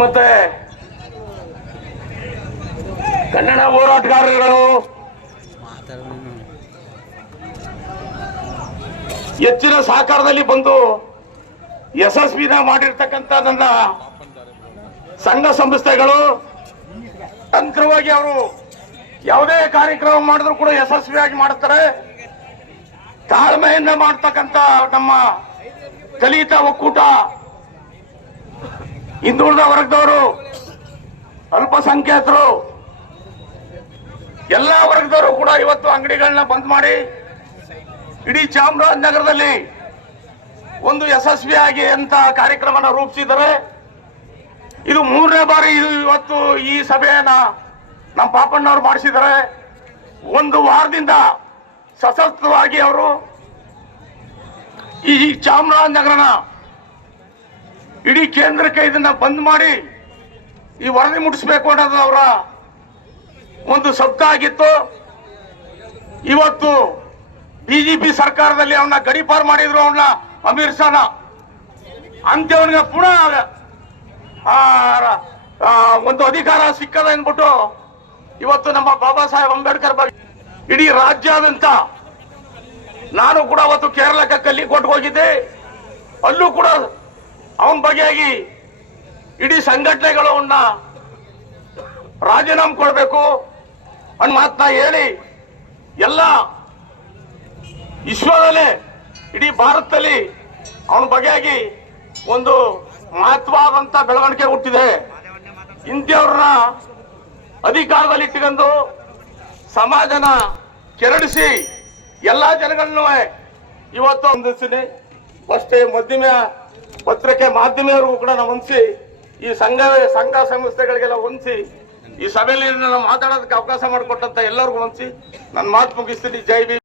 ಮತ್ತೆ ಕನ್ನಡ ಹೋರಾಟಗಾರರುಗಳು ಹೆಚ್ಚಿನ ಸಹಕಾರದಲ್ಲಿ ಬಂದು ಯಶಸ್ವಿನ ಮಾಡಿರ್ತಕ್ಕಂಥ ನನ್ನ ಸಂಘ ಸಂಸ್ಥೆಗಳು, ತಂತ್ರವಾಗಿ ಅವರು ಯಾವುದೇ ಕಾರ್ಯಕ್ರಮ ಮಾಡಿದ್ರು ಕೂಡ ಯಶಸ್ವಿಯಾಗಿ ಮಾಡುತ್ತಾರೆ. ತಾಳ್ಮೆಯಿಂದ ಮಾಡ್ತಕ್ಕಂಥ ನಮ್ಮ ದಲಿತ ಒಕ್ಕೂಟ ಹಿಂದುಳಿದ ವರ್ಗದವರು, ಅಲ್ಪಸಂಖ್ಯಾತರು, ಎಲ್ಲ ವರ್ಗದವರು ಕೂಡ ಇವತ್ತು ಅಂಗಡಿಗಳನ್ನ ಬಂದ್ ಮಾಡಿ, ಇಡೀ ಚಾಮರಾಜನಗರದಲ್ಲಿ ಒಂದು ಯಶಸ್ವಿಯಾಗಿ ಅಂತ ಕಾರ್ಯಕ್ರಮನ ರೂಪಿಸಿದ್ದಾರೆ. ಇದು ಮೂರನೇ ಬಾರಿ ಇದು ಇವತ್ತು ಈ ಸಭೆಯನ್ನ ನಮ್ಮ ಪಾಪಣ್ಣವರು ಮಾಡಿಸಿದ್ದಾರೆ. ಒಂದು ವಾರದಿಂದ ಸಶಸ್ತ್ರವಾಗಿ ಅವರು ಈ ಚಾಮರಾಜನಗರನ ಇಡೀ ಕೇಂದ್ರಕ್ಕೆ ಇದನ್ನ ಬಂದ್ ಮಾಡಿ ಈ ವರದಿ ಮುಟ್ಟಿಸ್ಬೇಕು ಅನ್ನೋದು ಅವರ ಒಂದು ಸಪ್ತ ಆಗಿತ್ತು ಇವತ್ತು ಬಿಜೆಪಿ ಸರ್ಕಾರದಲ್ಲಿ ಅವನ್ನ ಗಡಿಪಾರು ಮಾಡಿದ್ರು ಅವನ್ನ ಅಮೀರ್ ಶಾನ ಅಂತವನಿಗೆ ಪುನಃ ಒಂದು ಅಧಿಕಾರ ಸಿಕ್ಕದ ಅಂದ್ಬಿಟ್ಟು ಇವತ್ತು ನಮ್ಮ ಬಾಬಾ ಸಾಹೇಬ್ ಅಂಬೇಡ್ಕರ್ ಬಗ್ಗೆ ಇಡೀ ರಾಜ್ಯಾದ್ಯಂತ ನಾನು ಕೂಡ ಅವತ್ತು ಕೇರಳಕ್ಕೆ ಕಲ್ಲಿ ಕೊಟ್ಟು ಹೋಗಿದ್ದೆ. ಅಲ್ಲೂ ಕೂಡ ಅವನ ಬಗೆಯಾಗಿ ಇಡೀ ಸಂಘಟನೆಗಳನ್ನ ರಾಜೀನಾಮೆ ಕೊಡಬೇಕು ಅಣ್ಣ ಮಾತನ್ನ ಹೇಳಿ ಎಲ್ಲ ವಿಶ್ವದಲ್ಲೇ ಇಡೀ ಭಾರತದಲ್ಲಿ ಅವನ ಬಗೆಯಾಗಿ ಒಂದು ಮಹತ್ವವಾದಂತ ಬೆಳವಣಿಗೆ ಹುಟ್ಟಿದೆ. ಇಂಥವ್ರನ್ನ ಅಧಿಕಾರದಲ್ಲಿ ಇಟ್ಟುಕೊಂಡು ಸಮಾಜನ ಕೆರಡಿಸಿ ಎಲ್ಲಾ ಜನಗಳನ್ನೂ ಇವತ್ತು ಹೊಂದಿಸ್ತೀನಿ ಅಷ್ಟೇ ಮಧ್ಯಮ ಪತ್ರಿಕೆ ಮಾಧ್ಯಮದವರಿಗೂ ಕೂಡ ನಾವು ಹೊಂದಿಸಿ, ಈ ಸಂಘ ಸಂಘ ಸಂಸ್ಥೆಗಳಿಗೆಲ್ಲ ಹೊಂದಿಸಿ, ಈ ಸಭೆಯಲ್ಲಿ ಮಾತಾಡೋದಕ್ಕೆ ಅವಕಾಶ ಮಾಡಿಕೊಟ್ಟಂತ ಎಲ್ಲರಿಗೂ ಹೊಂದಿಸಿ, ನನ್ನ ಮಾತು ಮುಗಿಸ್ತೀನಿ. ಜೈ ಭೀಮ್.